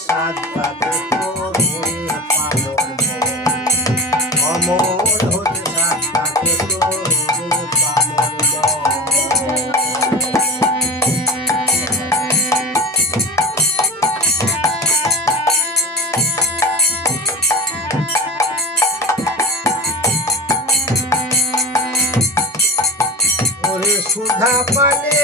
সাত থাকে তোর ওরে পাগল অমর হতে সাত থাকে তোর ওরে পাগল ওরে সুধা পানে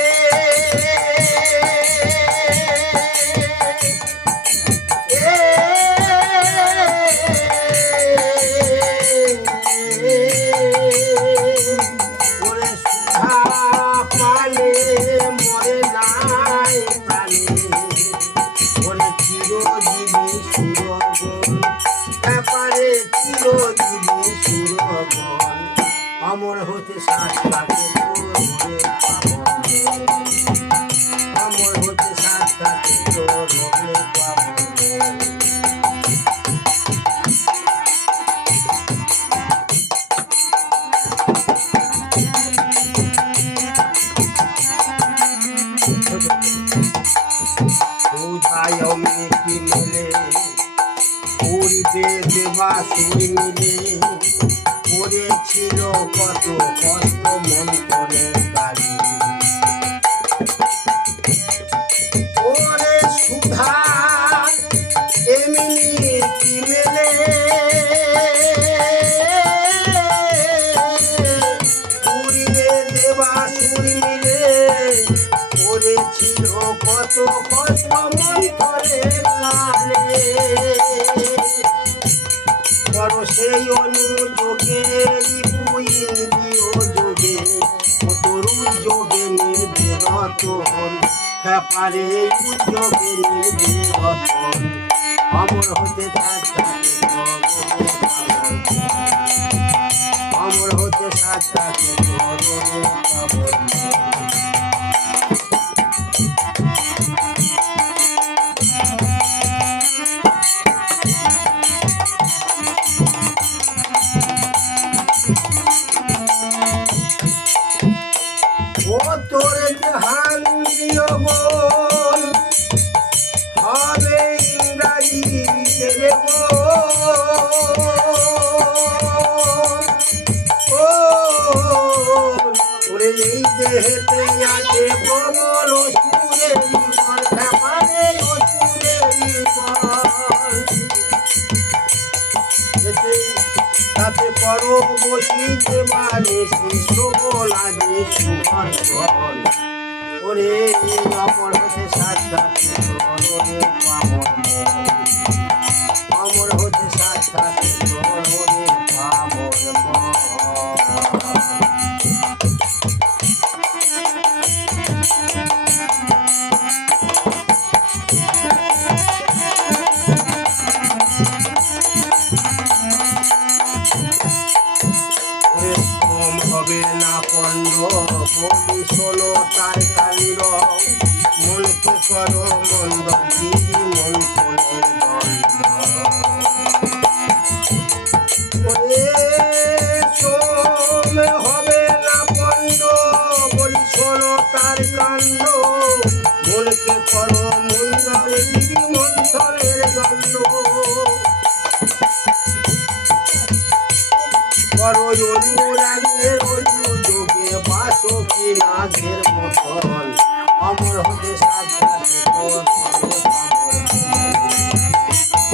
অমর হতে সাত থাকে তোর অমর হতে সাত থাকে তোর কোথায় অমনি কি মেলে পূর্বে দেবা সুই মিলে করেছিল কত কষ্ট মন্ত্রের কাজে ওরে সুধা এমনি কি মেলে পূর্বে দেবা সুই মিলে করেছিল কত কষ্ট মন্ত্রের কাজে বড় সেই অনুযোগে ইন্দ্রিয় যোগে তরু যোগে নির্বেদন খেপারে উদ্যোগে নির্বেদন অমর হতে অমর হতে সাত থাকে তোর জাহান বল হবে ইংরাজি দেবে ওরে এই দেহেতে আছে প্রবল অসুরের বিপদ ব্যাপারে অসুরের তাতে পরম বসিতে মানে শিষ্য লাগে সুহর্ষণ ওরে অমর হতে সাত থাকে ওরে পামর অমর হতে সাত থাকে ওরে পামর হবে না পণ্ড বলি শোনো তার কাণ্ড মনকে করো মন্দ দিদি মন্থনের সোম হবে না পণ্ড বলি শোনো তার কাণ্ড মনকে করো মন্দর দিদি মন্থনের দণ্ড অনুরাগের যোগে বাসকি নাগের মতন অমর হতে সাত থাকে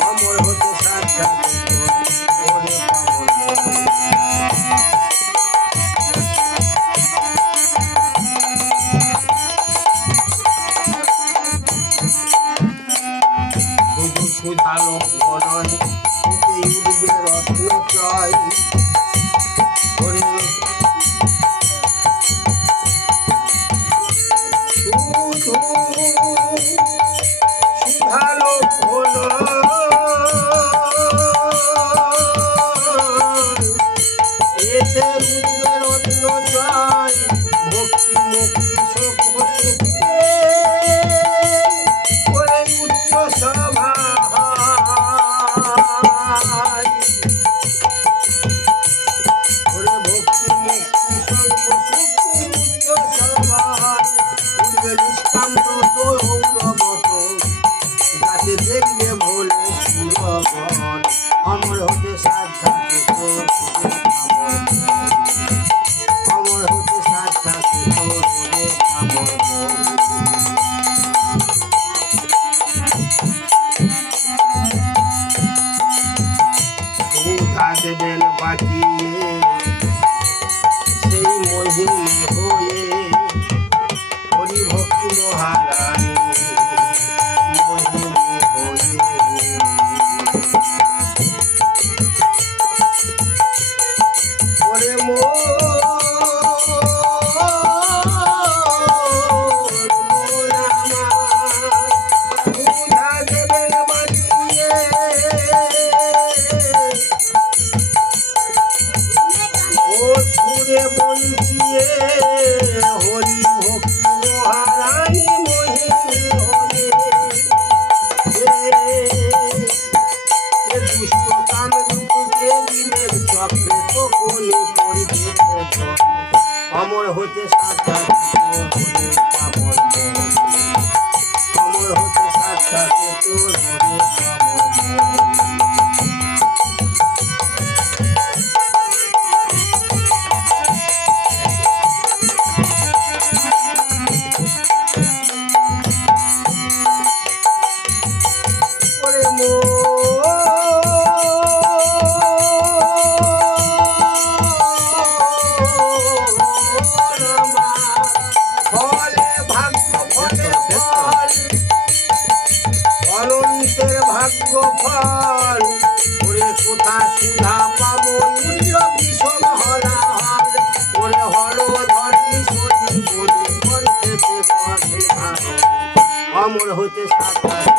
অমর হতে সাত থাকে শুধু সুধালো বনন উঠবে রত্ন চয় সুধালো এতে রত্ন জয় ভক্তি মুক্তি করে উচ্চ সভা ভক্তি দেখবে ভোলে সুরগণ অমর হতে সাত থাকে তোর অমর হতে সাত থাকে তোর আমার সুধা দেবেন বাঁচিয়ে সেই মহিমে হয়ে হরি ভক্তি মহারানী মহিমে হয়ে ওরে সুধা দেবেন বাঁচিয়ে ও সুরে বঞ্চিয়ে হরি ভক্তি মহারানী মহিমে হয়ে এ দুষ্ট কাম রূপে দিনের চক্রে তো কোনি করিতে অমর হতে সাক্ষাৎ অমর হতে সাক্ষাৎ তোর অনন্তের ভাগ্য ফল ওরে কোথা সুধা পাবো ইন্দ্র ভীষণ হলাহল ওরে হল ধরি সরি বলে কণ্ঠেতে অমর হতে সাক্ষাৎ